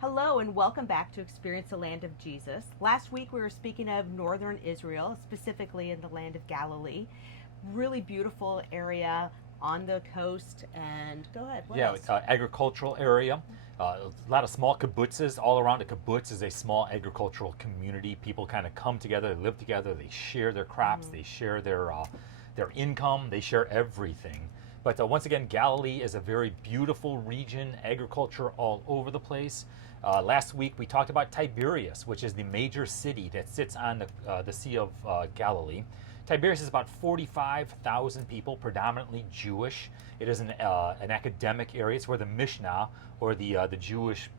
Hello and welcome back to Experience the Land of Jesus. Last week we were speaking of northern Israel, specifically in the land of Galilee. Really beautiful area on the coast. And go ahead. What else? Agricultural area. A lot of small kibbutzes. All around a kibbutz is a small agricultural community. People kind of come together, they live together, they share their crops, they share their income, they share everything. But once again, Galilee is a very beautiful region, agriculture all over the place. Last week we talked about Tiberias, which is the major city that sits on the Sea of Galilee. Tiberias is about 45,000 people, predominantly Jewish. It is an academic area. It's where the Mishnah, or the Jewish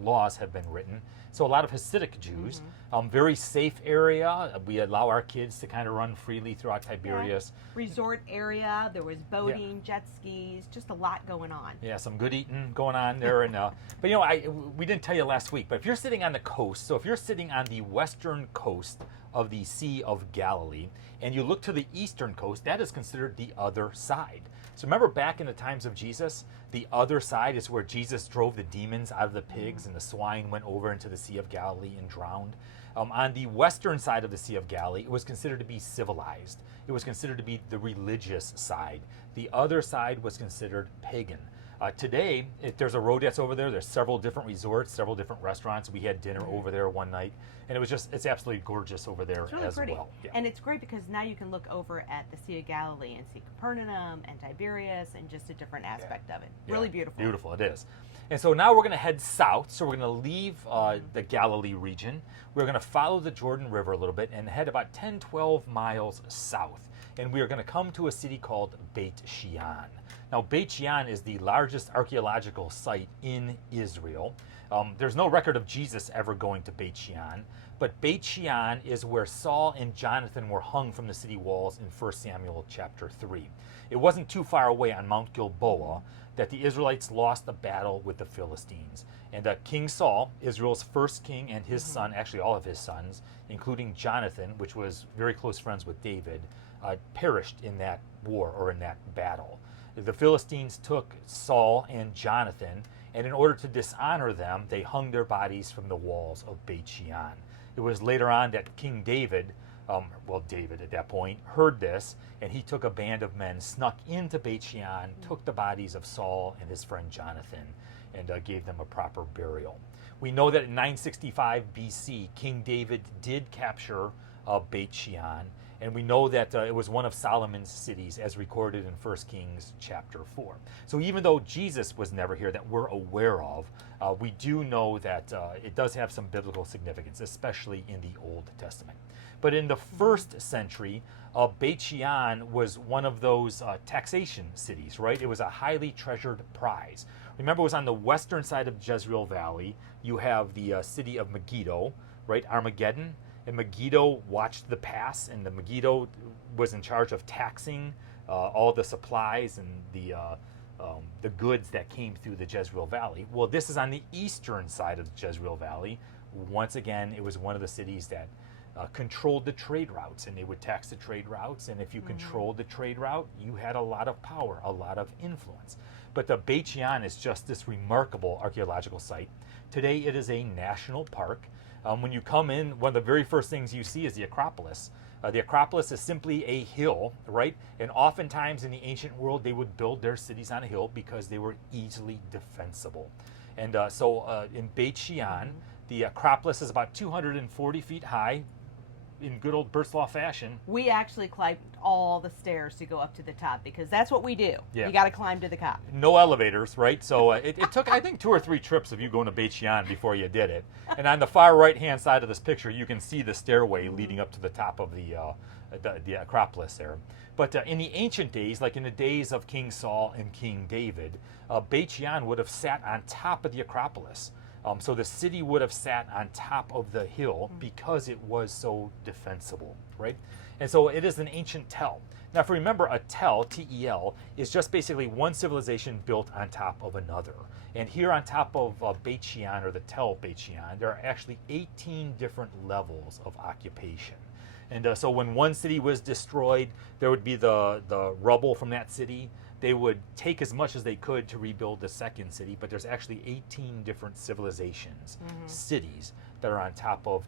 laws have been written. So a lot of Hasidic Jews. Very safe area. We allow our kids to kind of run freely throughout Tiberias. Yeah. Resort area. There was boating, jet skis, just a lot going on. Yeah, some good eating going on there. And but we didn't tell you last week, but if you're sitting on the coast, so if you're sitting on the western coast of the Sea of Galilee, and you look to the eastern coast, that is considered the other side. So remember back in the times of Jesus, the other side is where Jesus drove the demons out of the pigs and the swine went over into the Sea of Galilee and drowned. On the western side of the Sea of Galilee, it was considered to be civilized. It was considered to be the religious side. The other side was considered pagan. Today, there's a road that's over there. There's several different resorts, several different restaurants. We had dinner over there one night, and it's absolutely gorgeous over there really as pretty. well. Yeah. And it's great because now you can look over at the Sea of Galilee and see Capernaum and Tiberias and just a different aspect of it. Really beautiful. Beautiful, it is. And so now we're going to head south. So we're going to leave the Galilee region. We're going to follow the Jordan River a little bit and head about 10, 12 miles south. And we are going to come to a city called Beit She'an. Now, Beit She'an is the largest archaeological site in Israel. There's no record of Jesus ever going to Beit She'an, but Beit She'an is where Saul and Jonathan were hung from the city walls in 1 Samuel chapter 3. It wasn't too far away on Mount Gilboa that the Israelites lost a battle with the Philistines. And King Saul, Israel's first king, and his son, actually all of his sons, including Jonathan, which was very close friends with David, perished in that war or in that battle. The Philistines took Saul and Jonathan, and in order to dishonor them, they hung their bodies from the walls of Beit She'an. It was later on that King David, David at that point, heard this, and he took a band of men, snuck into Beit She'an, took the bodies of Saul and his friend Jonathan, and gave them a proper burial. We know that in 965 BC, King David did capture Beit She'an, and we know that it was one of Solomon's cities as recorded in 1 Kings chapter 4. So even though Jesus was never here that we're aware of, we do know that it does have some biblical significance, especially in the Old Testament. But in the first century, Beit She'an was one of those taxation cities, right? It was a highly treasured prize. Remember, it was on the western side of Jezreel Valley. You have the city of Megiddo, right? Armageddon. And Megiddo watched the pass, and the Megiddo was in charge of taxing all the supplies and the goods that came through the Jezreel Valley. Well, this is on the eastern side of the Jezreel Valley. Once again, it was one of the cities that controlled the trade routes, and they would tax the trade routes. And if you controlled the trade route, you had a lot of power, a lot of influence. But the Beit She'an is just this remarkable archaeological site. Today, it is a national park. When you come in, one of the very first things you see is the Acropolis. The Acropolis is simply a hill, right? And oftentimes in the ancient world, they would build their cities on a hill because they were easily defensible. And so in Beit She'an, the Acropolis is about 240 feet high, in good old Berslaw fashion. We actually climbed all the stairs to go up to the top because that's what we do. Yeah. You got to climb to the top. No elevators, right? So it took, I think, 2 or 3 trips of you going to Beit She'an before you did it. And on the far right-hand side of this picture, you can see the stairway leading up to the top of the Acropolis there. But in the ancient days, like in the days of King Saul and King David, Beit She'an would have sat on top of the Acropolis. So the city would have sat on top of the hill because it was so defensible, right? And so it is an ancient tell. Now, if you remember, a tell, T-E-L, is just basically one civilization built on top of another. And here on top of Beit She'an, or the tell Beit She'an, there are actually 18 different levels of occupation. And so when one city was destroyed, there would be the rubble from that city. they would take as much as they could to rebuild the second city, but there's actually 18 different civilizations, cities, that are on top of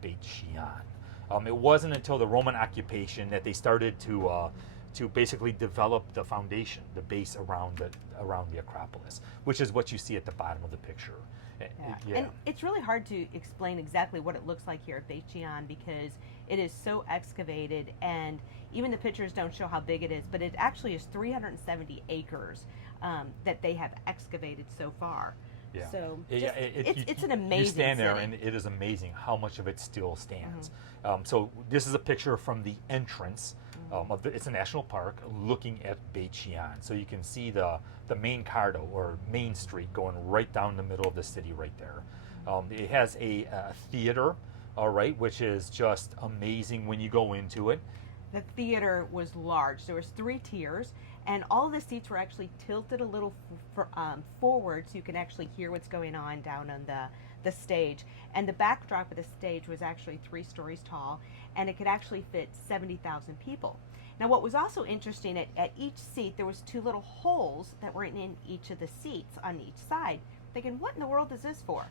Beit She'an. It wasn't until the Roman occupation that they started to basically develop the foundation, the base around the Acropolis, which is what you see at the bottom of the picture. Yeah. And it's really hard to explain exactly what it looks like here at Beit She'an because it is so excavated, and even the pictures don't show how big it is, but it actually is 370 acres that they have excavated so far. Yeah. So it's an amazing You stand there city. and it is amazing how much of it still stands. So this is a picture from the entrance. It's a national park looking at Beit She'an. So you can see the main cardo or main street going right down the middle of the city right there. It has a theater, all right, which is just amazing when you go into it. The theater was large. There was 3 tiers, and all the seats were actually tilted a little forward so you can actually hear what's going on down on the stage. And the backdrop of the stage was actually 3 stories tall, and it could actually fit 70,000 people. Now, what was also interesting, at each seat there was 2 little holes that were in each of the seats on each side. Thinking, what in the world is this for?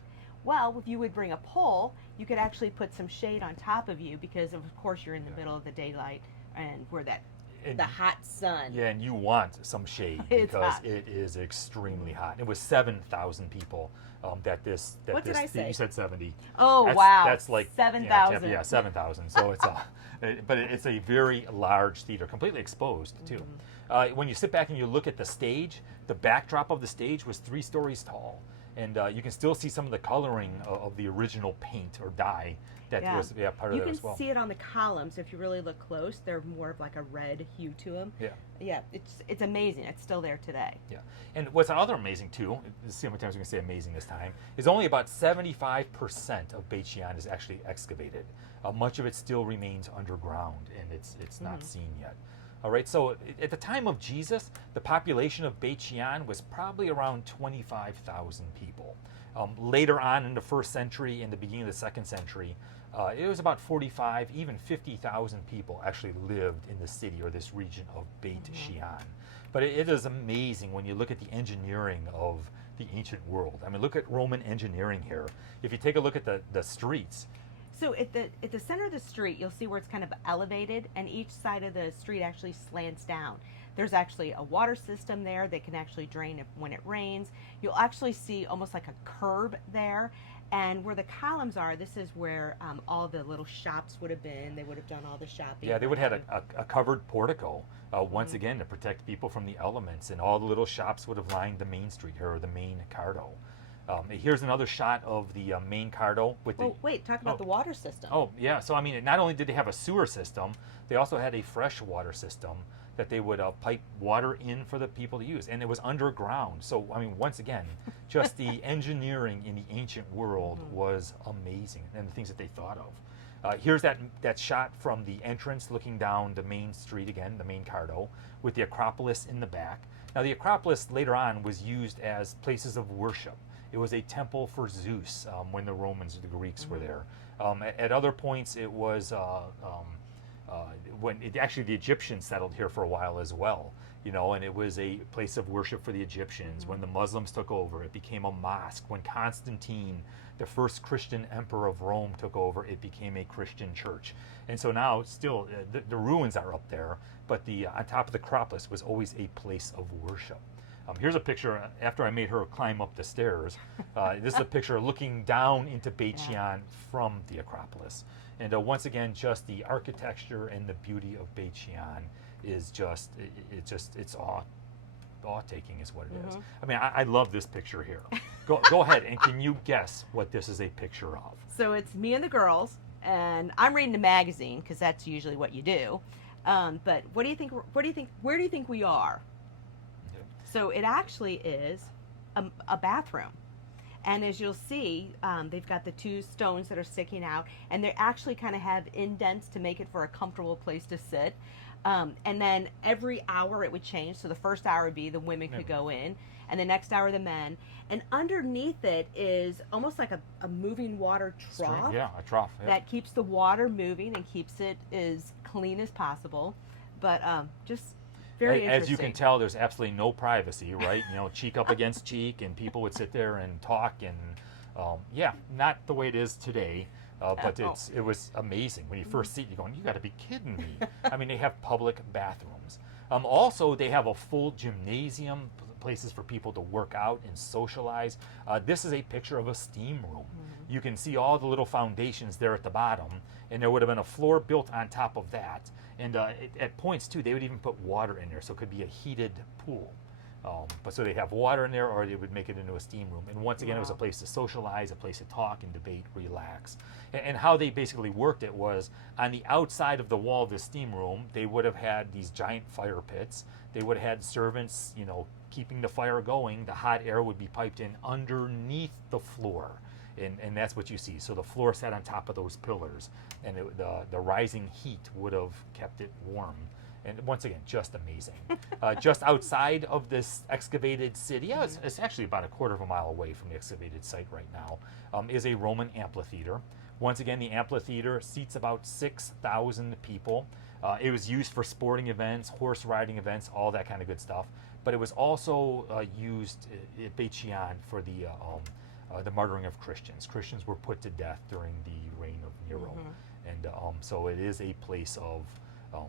Well, if you would bring a pole, you could actually put some shade on top of you because, of course, you're in the middle of the daylight and where the hot sun. Yeah, and you want some shade It's because hot. it is extremely hot. It was 7,000 people What did I say? You said 70. Oh, That's, wow. That's like 7,000. Yeah, 7,000. So it's but it's a very large theater, completely exposed too. When you sit back and you look at the stage, the backdrop of the stage was 3 stories tall, and you can still see some of the coloring of the original paint or dye that was part of that as well. You can see it on the columns if you really look close. They're more of like a red hue to them. Yeah. Yeah, it's amazing. It's still there today. Yeah, and what's other amazing too, let's see how many times we can say amazing this time, is only about 75% of Beit She'an is actually excavated. Much of it still remains underground, and it's not seen yet. All right, so at the time of Jesus, the population of Beit She'an was probably around 25,000 people. Later on in the 1st century and the beginning of the 2nd century, it was about 45, even 50,000 people actually lived in the city or this region of Beit She'an. But it is amazing when you look at the engineering of the ancient world. I mean, look at Roman engineering here. If you take a look at the streets. So at the center of the street, you'll see where it's kind of elevated, and each side of the street actually slants down. There's actually a water system there that can actually drain when it rains. You'll actually see almost like a curb there. And where the columns are, this is where all the little shops would have been. They would have done all the shopping. Yeah, they would have had a covered portico, once again, to protect people from the elements. And all the little shops would have lined the main street here, or the main cardo. Here's another shot of the main cardo. Wait, talk about the water system. Oh, yeah. So, I mean, not only did they have a sewer system, they also had a fresh water system that they would pipe water in for the people to use. And it was underground. So, I mean, once again, just the engineering in the ancient world was amazing, and the things that they thought of. Here's that shot from the entrance looking down the main street again, the main cardo, with the Acropolis in the back. Now, the Acropolis later on was used as places of worship. It was a temple for Zeus when the Romans, the Greeks were there. At other points, it was actually the Egyptians settled here for a while as well, and it was a place of worship for the Egyptians. When the Muslims took over, it became a mosque. When Constantine, the first Christian emperor of Rome, took over, it became a Christian church. And so now, still, the ruins are up there, but on top of the Acropolis was always a place of worship. Here's a picture after I made her climb up the stairs. This is a picture looking down into Beit She'an from the Acropolis. And once again, just the architecture and the beauty of Beit She'an is it's awe-taking is what it is. I mean, I love this picture here. Go ahead, and can you guess what this is a picture of? So it's me and the girls, and I'm reading a magazine because that's usually what you do. But what do you think? Where do you think we are? So it actually is a bathroom. And as you'll see, they've got the 2 stones that are sticking out, and they actually kind of have indents to make it for a comfortable place to sit. And then every hour it would change. So the first hour would be the women could go in, and the next hour the men. And underneath it is almost like a moving water trough. Yeah, a trough. Yeah. That keeps the water moving and keeps it as clean as possible. But just Very As you interesting. can tell, there's absolutely no privacy, right? Cheek up against cheek, and people would sit there and talk, and yeah, not the way it is today. But it was amazing. When you first see it, you're going, you got to be kidding me. I mean, they have public bathrooms. Also, they have a full gymnasium, places for people to work out and socialize. This is a picture of a steam room. You can see all the little foundations there at the bottom, and there would have been a floor built on top of that. And at points, too, they would even put water in there, so it could be a heated pool. But so they have water in there, or they would make it into a steam room. And once again, it was a place to socialize, a place to talk and debate, relax. And how they basically worked it was on the outside of the wall of the steam room, they would have had these giant fire pits. They would have had servants, keeping the fire going. The hot air would be piped in underneath the floor. And that's what you see. So the floor sat on top of those pillars, and the rising heat would have kept it warm. And once again, just amazing. Just outside of this excavated city, it's actually about a quarter of a mile away from the excavated site right now, is a Roman amphitheater. Once again, the amphitheater seats about 6,000 people. It was used for sporting events, horse riding events, all that kind of good stuff. But it was also used at Beit She'an for the martyring of Christians. Christians were put to death during the reign of Nero. And so it is a place of,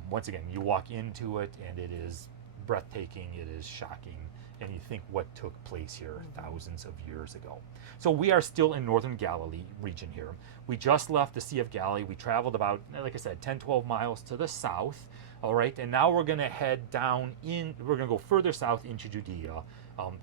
once again, you walk into it and it is breathtaking, it is shocking, and you think what took place here thousands of years ago. So we are still in northern Galilee region here. We just left the Sea of Galilee. We traveled about, like I said, 10, 12 miles to the south, all right? And now we're going to head down we're going to go further south into Judea,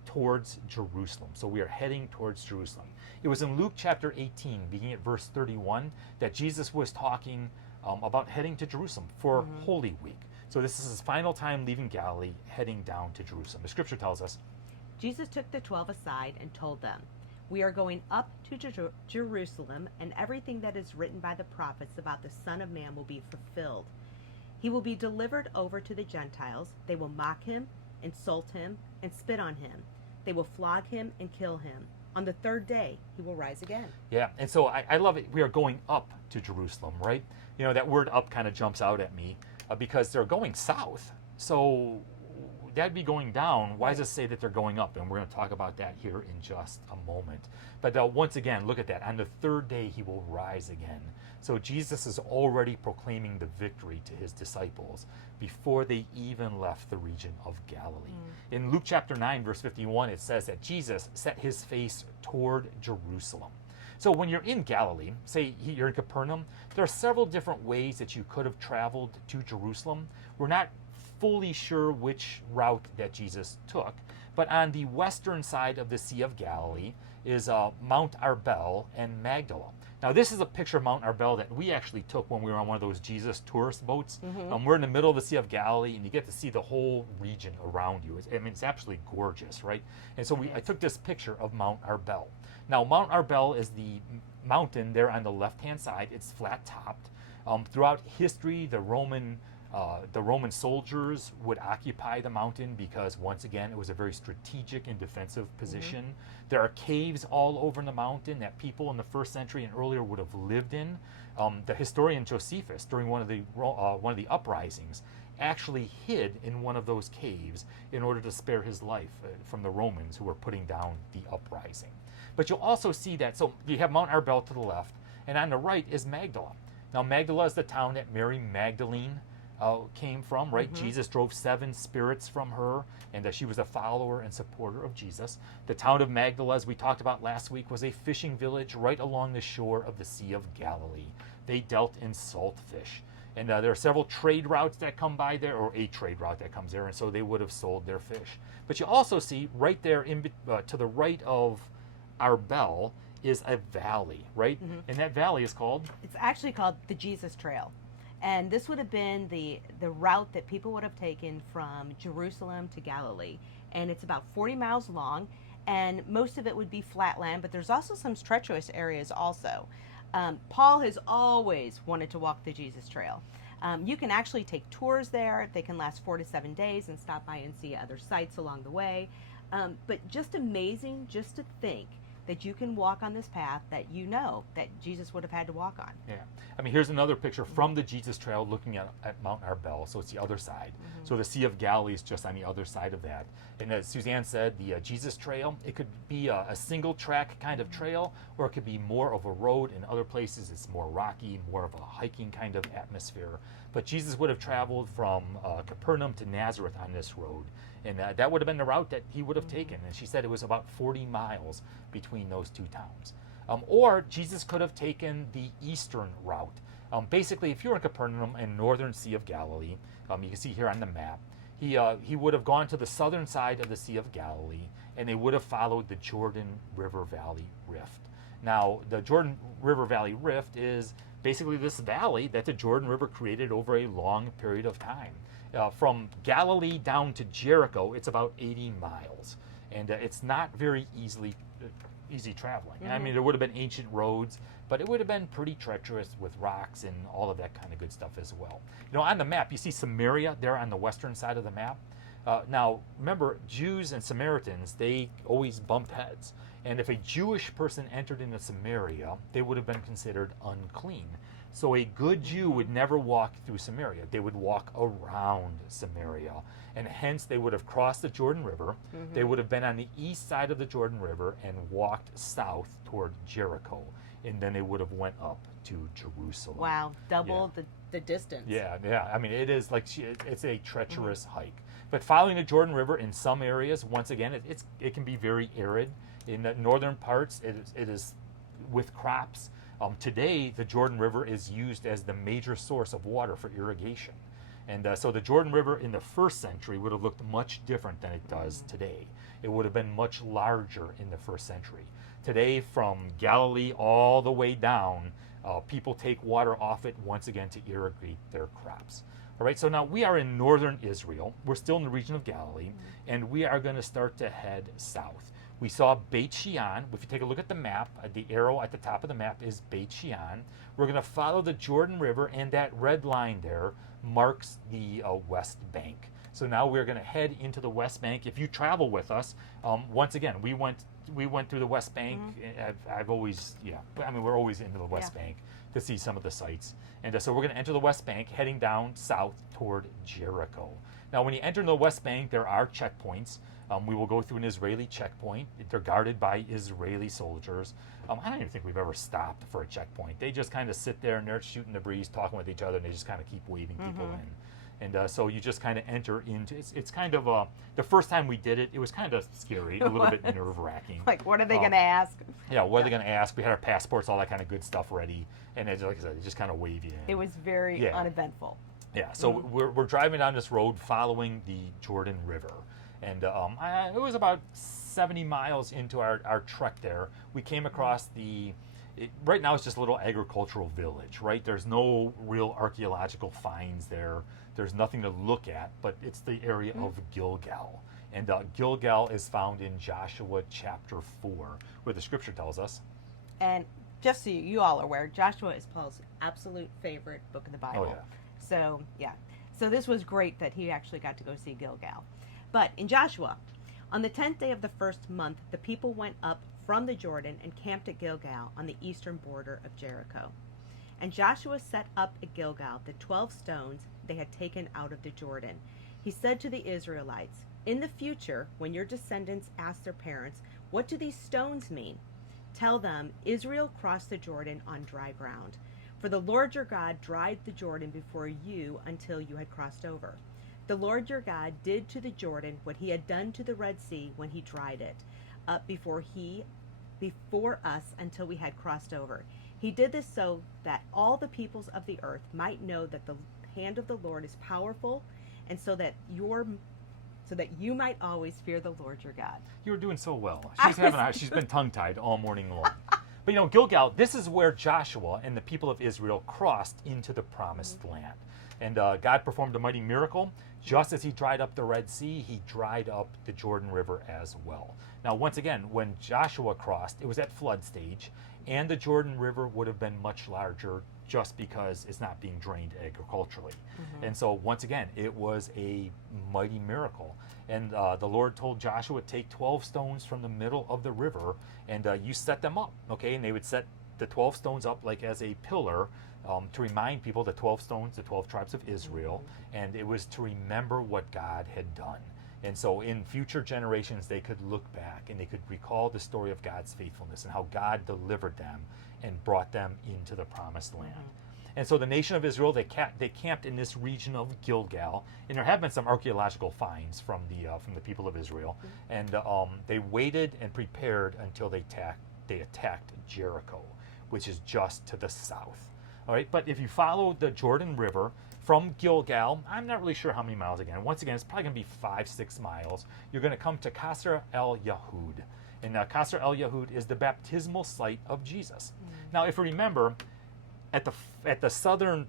towards Jerusalem. So we are heading towards Jerusalem. It was in Luke chapter 18, beginning at verse 31, that Jesus was talking about heading to Jerusalem for Holy Week. So this is his final time leaving Galilee, heading down to Jerusalem. The scripture tells us, Jesus took the 12 aside and told them, "We are going up to Jerusalem, and everything that is written by the prophets about the Son of Man will be fulfilled. He will be delivered over to the Gentiles. They will mock him, insult him, and spit on him. They will flog him and kill him. On the third day, he will rise again." Yeah, and so I love it. We are going up to Jerusalem, right? That word up kind of jumps out at me because they're going south. So that'd be going down. Why does it say that they're going up? And we're going to talk about that here in just a moment. But once again, look at that. On the third day, he will rise again. So Jesus is already proclaiming the victory to his disciples before they even left the region of Galilee. In Luke chapter 9, verse 51, it says that Jesus set his face toward Jerusalem. So when you're in Galilee, say you're in Capernaum, there are several different ways that you could have traveled to Jerusalem. We're not fully sure which route that Jesus took, but on the western side of the Sea of Galilee is Mount Arbel and Magdala. Now this is a picture of Mount Arbel that we actually took when we were on one of those Jesus tourist boats. We're in the middle of the Sea of Galilee, and you get to see the whole region around you. It's absolutely gorgeous, right? And so I took this picture of Mount Arbel. Now Mount Arbel is the mountain there on the left-hand side. It's flat-topped. Throughout history, the Roman soldiers would occupy the mountain because, once again, it was a very strategic and defensive position. There are caves all over the mountain that people in the first century and earlier would have lived in. The historian Josephus, during one of the uprisings, actually hid in one of those caves in order to spare his life from the Romans who were putting down the uprising. But you'll also see that, so you have Mount Arbel to the left, and on the right is Magdala. Now Magdala is the town that Mary Magdalene came from, right? Jesus drove 7 spirits from her, and she was a follower and supporter of Jesus. The town of Magdala, as we talked about last week, was a fishing village right along the shore of the Sea of Galilee. They dealt in salt fish. And there are several trade routes that come by there, or a trade route that comes there, and so they would have sold their fish. But you also see right there to the right of Arbel is a valley, right? And that valley is called? It's actually called the Jesus Trail. And this would have been the route that people would have taken from Jerusalem to Galilee. And it's about 40 miles long, and most of it would be flat land, but there's also some treacherous areas also. Paul has always wanted to walk the Jesus Trail. You can actually take tours there. They can last 4 to 7 days and stop by and see other sites along the way. But just amazing just to think that you can walk on this path that you know that Jesus would have had to walk on. Yeah. I mean, here's another picture from the Jesus Trail looking at Mount Arbel. So it's the other side. So the Sea of Galilee is just on the other side of that. And as Suzanne said, the Jesus Trail, it could be a single track kind of trail, or it could be more of a road. In other places, it's more rocky, more of a hiking kind of atmosphere. But Jesus would have traveled from Capernaum to Nazareth on this road. And that would have been the route that he would have taken. And she said it was about 40 miles between those two towns. Or Jesus could have taken the eastern route. Basically, if you're in Capernaum and northern Sea of Galilee, you can see here on the map, he would have gone to the southern side of the Sea of Galilee, and they would have followed the Jordan River Valley Rift. Now, the Jordan River Valley Rift is basically this valley that the Jordan River created over a long period of time. From Galilee down to Jericho, it's about 80 miles, and it's not very easy traveling. And I mean, there would have been ancient roads, but it would have been pretty treacherous with rocks and all of that kind of good stuff as well. You know, on the map, you see Samaria there on the western side of the map. Now, remember, Jews and Samaritans, they always bumped heads. And if a Jewish person entered into Samaria, they would have been considered unclean. So a good Jew would never walk through Samaria. They would walk around Samaria. And hence they would have crossed the Jordan River. They would have been on the east side of the Jordan River and walked south toward Jericho. And then they would have went up to Jerusalem. Wow, double the distance. Yeah. I mean, it is like, it's a treacherous hike. But following the Jordan River in some areas, once again, it can be very arid. In the northern parts, it is with crops. Today, the Jordan River is used as the major source of water for irrigation. And so the Jordan River in the first century would have looked much different than it does today. It would have been much larger in the first century. Today, from Galilee all the way down, people take water off it once again to irrigate their crops. All right, so now we are in northern Israel. We're still in the region of Galilee, and we are going to start to head south. We saw Beit She'an. If you take a look at the map, the arrow at the top of the map is Beit She'an. We're going to follow the Jordan River, and that red line there marks the West Bank. So now we're going to head into the West Bank. If you travel with us, once again, we went through the West Bank. I've always, I mean, we're always into the West Bank to see some of the sites. And so we're going to enter the West Bank, heading down south toward Jericho. Now, when you enter the West Bank, there are checkpoints. We will go through an Israeli checkpoint. They're guarded by Israeli soldiers. I don't even think we've ever stopped for a checkpoint. They just kind of sit there and they're shooting the breeze, talking with each other, and they just kind of keep waving people in. And so you just kind of enter into, it's kind of, the first time we did it, it was kind of scary, a little bit nerve-wracking. Like, what are they going to ask? Yeah, what are they going to ask? We had our passports, all that kind of good stuff ready. And like I said, they just kind of wave you in. It was very uneventful. Yeah, so we're driving down this road following the Jordan River. And it was about 70 miles into our trek there. We came across right now it's just a little agricultural village, right? There's no real archaeological finds there. There's nothing to look at, but it's the area of Gilgal. And Gilgal is found in Joshua chapter 4, where the scripture tells us. And just so you all are aware, Joshua is Paul's absolute favorite book in the Bible. Oh, yeah. So, So this was great that he actually got to go see Gilgal. But in Joshua, on the 10th day of the first month, the people went up from the Jordan and camped at Gilgal on the eastern border of Jericho. And Joshua set up at Gilgal the 12 stones they had taken out of the Jordan. He said to the Israelites, "In the future, when your descendants ask their parents, 'What do these stones mean?' tell them, 'Israel crossed the Jordan on dry ground. For the Lord your God dried the Jordan before you until you had crossed over. The Lord your God did to the Jordan what he had done to the Red Sea when he dried it up before us until we had crossed over. He did this so that all the peoples of the earth might know that the hand of the Lord is powerful, and so that you might always fear the Lord your God." You were doing so well. She's been tongue-tied all morning long. But Gilgal, this is where Joshua and the people of Israel crossed into the promised land. And God performed a mighty miracle. Just as he dried up the Red Sea, he dried up the Jordan River as well. Now, once again, when Joshua crossed, it was at flood stage, and the Jordan River would have been much larger just because it's not being drained agriculturally. And so, once again, it was a mighty miracle. And the Lord told Joshua, take 12 stones from the middle of the river, and you set them up, okay? And they would set the 12 stones up like as a pillar to remind people the 12 stones, the 12 tribes of Israel, and it was to remember what God had done. And so in future generations, they could look back and they could recall the story of God's faithfulness and how God delivered them and brought them into the promised land. And so the nation of Israel, they camped in this region of Gilgal, and there have been some archaeological finds from the people of Israel, and they waited and prepared until they attacked Jericho, which is just to the south. All right, but if you follow the Jordan River from Gilgal, I'm not really sure how many miles again. Once again, it's probably going to be 5-6 miles. You're going to come to Qasr el-Yahud. And Qasr el-Yahud is the baptismal site of Jesus. Now, if you remember, at the southern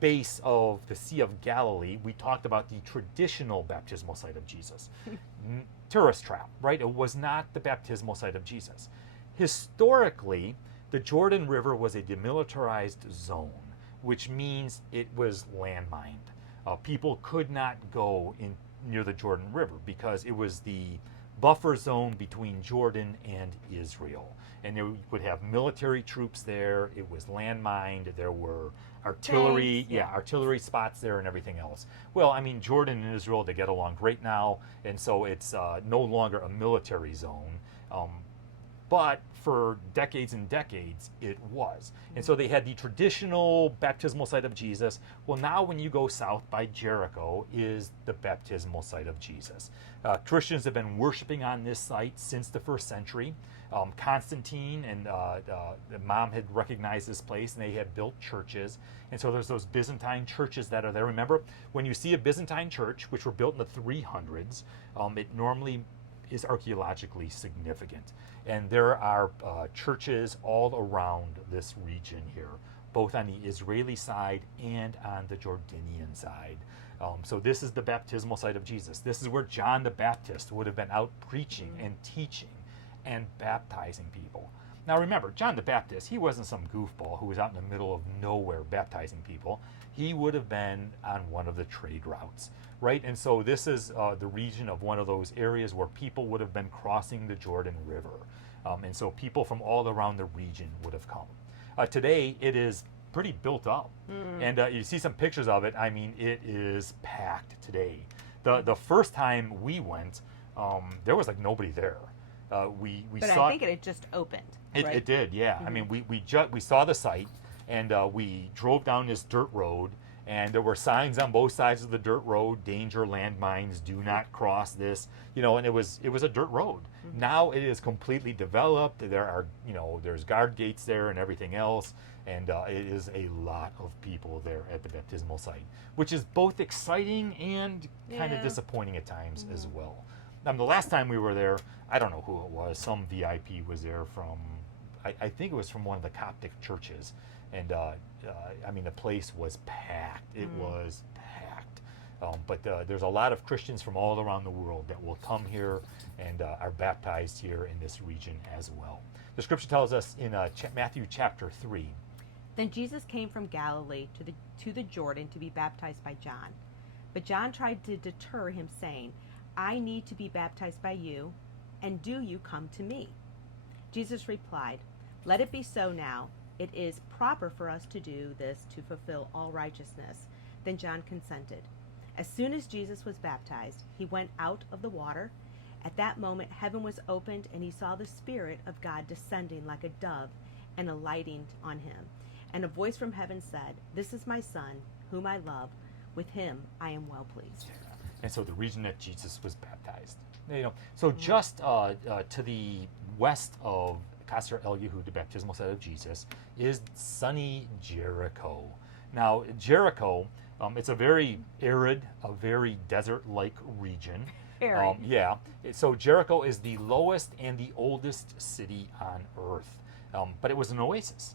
base of the Sea of Galilee, we talked about the traditional baptismal site of Jesus. Tourist trap, right? It was not the baptismal site of Jesus. Historically, the Jordan River was a demilitarized zone, which means it was landmined. People could not go in near the Jordan River because it was the buffer zone between Jordan and Israel. And they would have military troops there. It was landmined. There were artillery, artillery spots there and everything else. Well, I mean, Jordan and Israel, they get along great now, and so it's no longer a military zone. But for decades and decades, it was. And so they had the traditional baptismal site of Jesus. Well, now when you go south by Jericho is the baptismal site of Jesus. Christians have been worshiping on this site since the 1st century. Constantine and the mom had recognized this place, and they had built churches. And so there's those Byzantine churches that are there. Remember, when you see a Byzantine church, which were built in the 300s, it normally is archaeologically significant. And there are churches all around this region here, both on the Israeli side and on the Jordanian side. So this is the baptismal site of Jesus. This is where John the Baptist would have been out preaching and teaching and baptizing people. Now remember, John the Baptist, he wasn't some goofball who was out in the middle of nowhere baptizing people. He would have been on one of the trade routes, right? And so this is the region of one of those areas where people would have been crossing the Jordan River. And so people from all around the region would have come. Today, it is pretty built up. And you see some pictures of it. I mean, it is packed today. The first time we went, there was like nobody there. But I think it had just opened. Right? It did, yeah. I mean, we saw the site, and we drove down this dirt road, and there were signs on both sides of the dirt road: danger, landmines, do not cross this. And it was a dirt road. Now it is completely developed. There are there's guard gates there and everything else, and it is a lot of people there at the baptismal site, which is both exciting and kind of disappointing at times as well. The last time we were there, I don't know who it was. Some VIP was there from, I think it was from one of the Coptic churches. And I mean, the place was packed. It was packed. But there's a lot of Christians from all around the world that will come here and are baptized here in this region as well. The scripture tells us in Matthew chapter 3. Then Jesus came from Galilee to the Jordan to be baptized by John. But John tried to deter him, saying, I need to be baptized by you, and do you come to me? Jesus replied, Let it be so now. It is proper for us to do this to fulfill all righteousness. Then John consented. As soon as Jesus was baptized, he went out of the water. At that moment, heaven was opened, and he saw the Spirit of God descending like a dove and alighting on him. And a voice from heaven said, This is my Son, whom I love. With him I am well pleased. And so the region that Jesus was baptized. So just to the west of Qasr el-Yahud, the baptismal site of Jesus, is sunny Jericho. Now, Jericho, it's a very arid, a very desert-like region. Arid. So Jericho is the lowest and the oldest city on earth. But it was an oasis.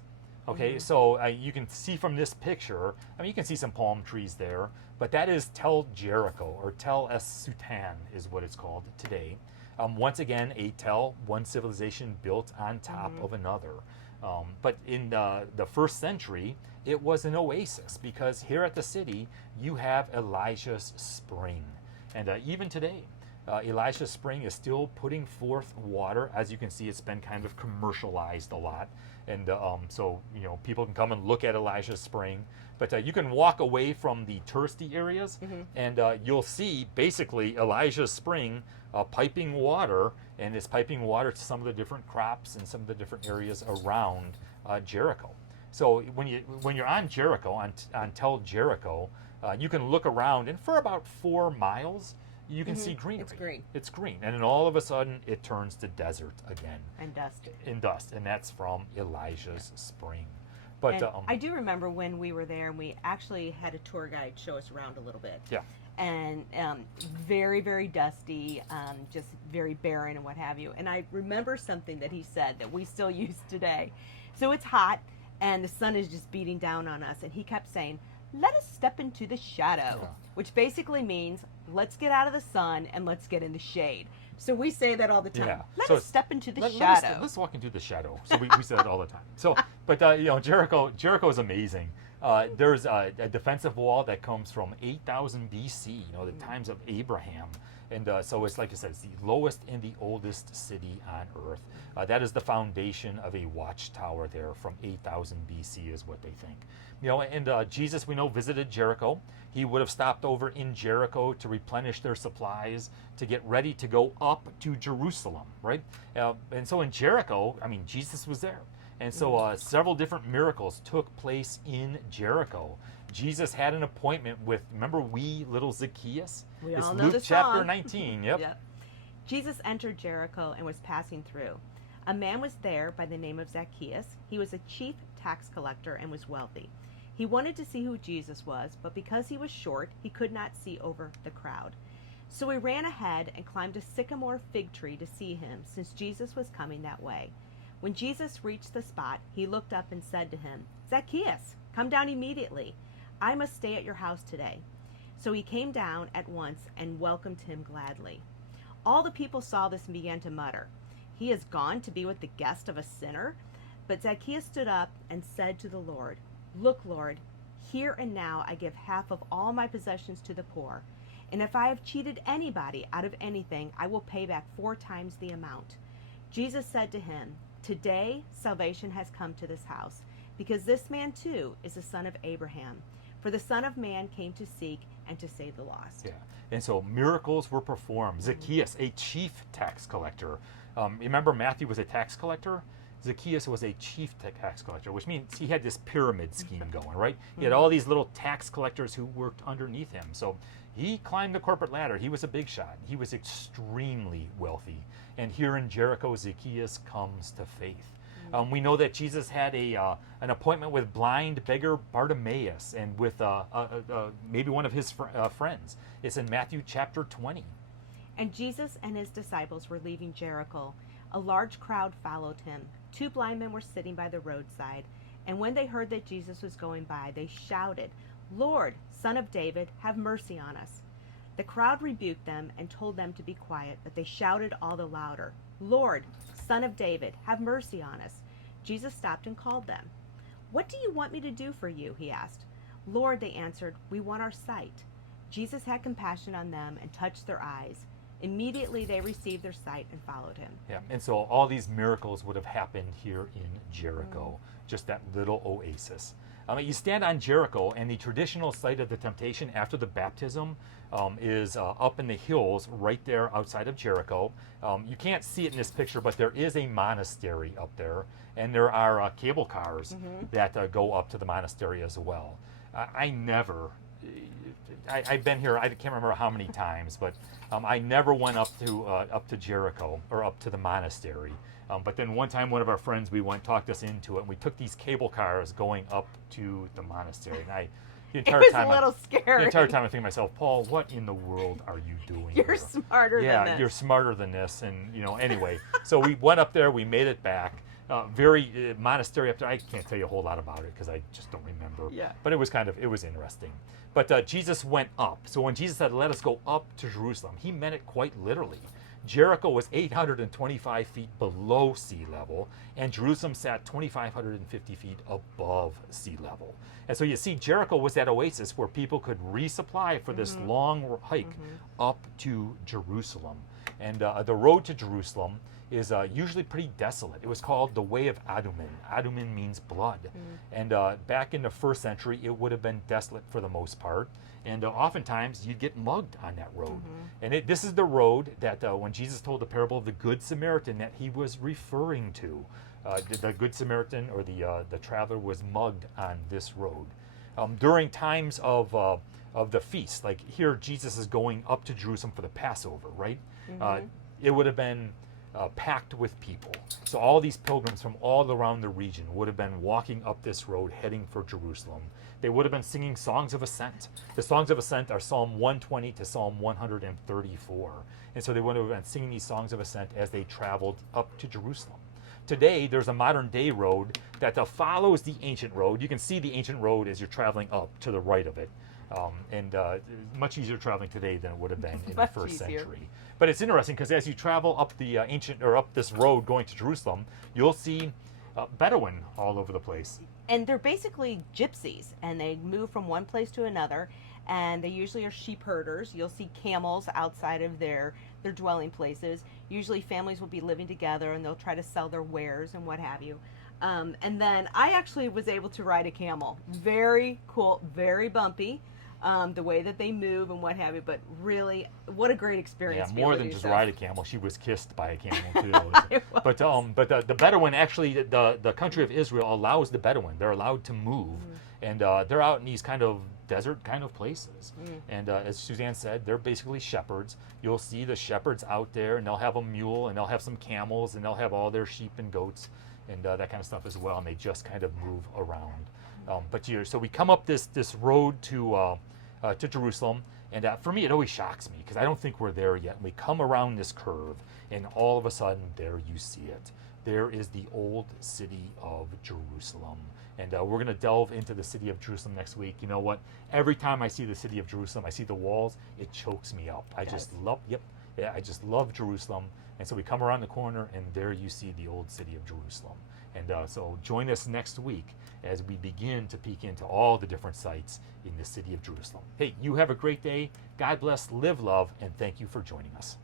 Okay, so you can see from this picture, I mean, you can see some palm trees there, but that is Tel Jericho, or Tel Es Sutan is what it's called today. Once again, a tel, one civilization built on top of another. But in the first century, it was an oasis, because here at the city, you have Elijah's spring. And even today, Elijah's spring is still putting forth water. As you can see, it's been kind of commercialized a lot. And so, people can come and look at Elijah's spring. But you can walk away from the touristy areas, and you'll see basically Elijah's spring piping water, and it's piping water to some of the different crops and some of the different areas around Jericho. So when you're on Jericho, on Tel Jericho, you can look around, and for about 4 miles, you can see greenery. It's green. It's green. And then all of a sudden, it turns to desert again. And dust. In dust. And that's from Elijah's spring. But I do remember when we were there, and we actually had a tour guide show us around a little bit. Yeah. And very, very dusty, just very barren and what have you. And I remember something that he said that we still use today. So it's hot, and the sun is just beating down on us. And he kept saying, let us step into the shadow, which basically means let's get out of the sun and let's get in the shade. So we say that all the time. Yeah. Let us step into the shadow. Let's walk into the shadow. So we say that all the time. So, but Jericho is amazing. There's a defensive wall that comes from 8,000 BC, the times of Abraham. And so it's, like I said, it's the lowest and the oldest city on earth. That is the foundation of a watchtower there from 8,000 BC is what they think. And Jesus, we know, visited Jericho. He would have stopped over in Jericho to replenish their supplies, to get ready to go up to Jerusalem, right? And so in Jericho, I mean, Jesus was there. And so several different miracles took place in Jericho. Jesus had an appointment with, remember wee little Zacchaeus? We it's all know Luke the chapter song. 19, yep. Jesus entered Jericho and was passing through. A man was there by the name of Zacchaeus. He was a chief tax collector and was wealthy. He wanted to see who Jesus was, but because he was short, he could not see over the crowd. So he ran ahead and climbed a sycamore fig tree to see him, since Jesus was coming that way. When Jesus reached the spot, he looked up and said to him, Zacchaeus, come down immediately. I must stay at your house today. So he came down at once and welcomed him gladly. All the people saw this and began to mutter, he has gone to be with the guest of a sinner? But Zacchaeus stood up and said to the Lord, Look, Lord, here and now I give half of all my possessions to the poor. And if I have cheated anybody out of anything, I will pay back 4 times the amount. Jesus said to him, Today salvation has come to this house, because this man too is a son of Abraham. For the Son of Man came to seek and to save the lost. Yeah, and so miracles were performed. Zacchaeus, a chief tax collector. Remember, Matthew was a tax collector? Zacchaeus was a chief tax collector, which means he had this pyramid scheme going, right? He had all these little tax collectors who worked underneath him. So he climbed the corporate ladder. He was a big shot. He was extremely wealthy. And here in Jericho, Zacchaeus comes to faith. We know that Jesus had an appointment with blind beggar Bartimaeus and with maybe one of his friends. It's in Matthew chapter 20. And Jesus and his disciples were leaving Jericho. A large crowd followed him. 2 blind men were sitting by the roadside. And when they heard that Jesus was going by, they shouted, Lord, Son of David, have mercy on us. The crowd rebuked them and told them to be quiet, but they shouted all the louder, Lord, Son of David, have mercy on us. Jesus stopped and called them. What do you want me to do for you? He asked. Lord, they answered, we want our sight. Jesus had compassion on them and touched their eyes. Immediately they received their sight and followed him. Yeah, and so all these miracles would have happened here in Jericho, just that little oasis. You stand on Jericho, and the traditional site of the temptation after the baptism is up in the hills right there outside of Jericho. You can't see it in this picture, but there is a monastery up there, and there are cable cars that go up to the monastery as well. I've been here, I can't remember how many times, but I never went up to Jericho or up to the monastery. But then one time, one of our friends, we went, talked us into it, and we took these cable cars going up to the monastery. And it was a little scary. The entire time I think to myself, Paul, what in the world are you doing You're here? smarter than this. Yeah, you're smarter than this. And, anyway, so we went up there, we made it back. very monastery up there. I can't tell you a whole lot about it because I just don't remember. Yeah. But it was interesting. But Jesus went up. So when Jesus said, let us go up to Jerusalem, he meant it quite literally. Jericho was 825 feet below sea level, and Jerusalem sat 2,550 feet above sea level. And so you see, Jericho was that oasis where people could resupply for this long hike up to Jerusalem. And the road to Jerusalem is usually pretty desolate. It was called the Way of Adumin. Adumin means blood. And back in the first century, it would have been desolate for the most part. And oftentimes, you'd get mugged on that road. And this is the road that when Jesus told the parable of the Good Samaritan that he was referring to. The Good Samaritan or the traveler was mugged on this road. During times of the feast, like here, Jesus is going up to Jerusalem for the Passover, right? It would have been packed with people. So all these pilgrims from all around the region would have been walking up this road heading for Jerusalem. They would have been singing songs of ascent. The songs of ascent are Psalm 120 to Psalm 134. And so they would have been singing these songs of ascent as they traveled up to Jerusalem. Today, there's a modern day road that follows the ancient road. You can see the ancient road as you're traveling up to the right of it. And much easier traveling today than it would have been in the first century. But it's interesting because as you travel up the up this road going to Jerusalem, you'll see Bedouin all over the place. And they're basically gypsies, and they move from one place to another, and they usually are sheep herders. You'll see camels outside of their dwelling places. Usually families will be living together, and they'll try to sell their wares and what have you. And then I actually was able to ride a camel. Very cool, very bumpy. The way that they move and what have you, but really, what a great experience. Yeah, more than just ride a camel. She was kissed by a camel too. But the Bedouin, actually, the country of Israel allows the Bedouin. They're allowed to move, and they're out in these kind of desert kind of places. And as Suzanne said, they're basically shepherds. You'll see the shepherds out there, and they'll have a mule, and they'll have some camels, and they'll have all their sheep and goats, and that kind of stuff as well. And they just kind of move around. So we come up this road to Jerusalem, and for me it always shocks me because I don't think we're there yet. And we come around this curve, and all of a sudden there you see it. There is the old city of Jerusalem, and we're going to delve into the city of Jerusalem next week. You know what? Every time I see the city of Jerusalem, I see the walls, it chokes me up. I just love Jerusalem. And so we come around the corner, and there you see the old city of Jerusalem. And so join us next week as we begin to peek into all the different sites in the city of Jerusalem. Hey, you have a great day. God bless, live love, and thank you for joining us.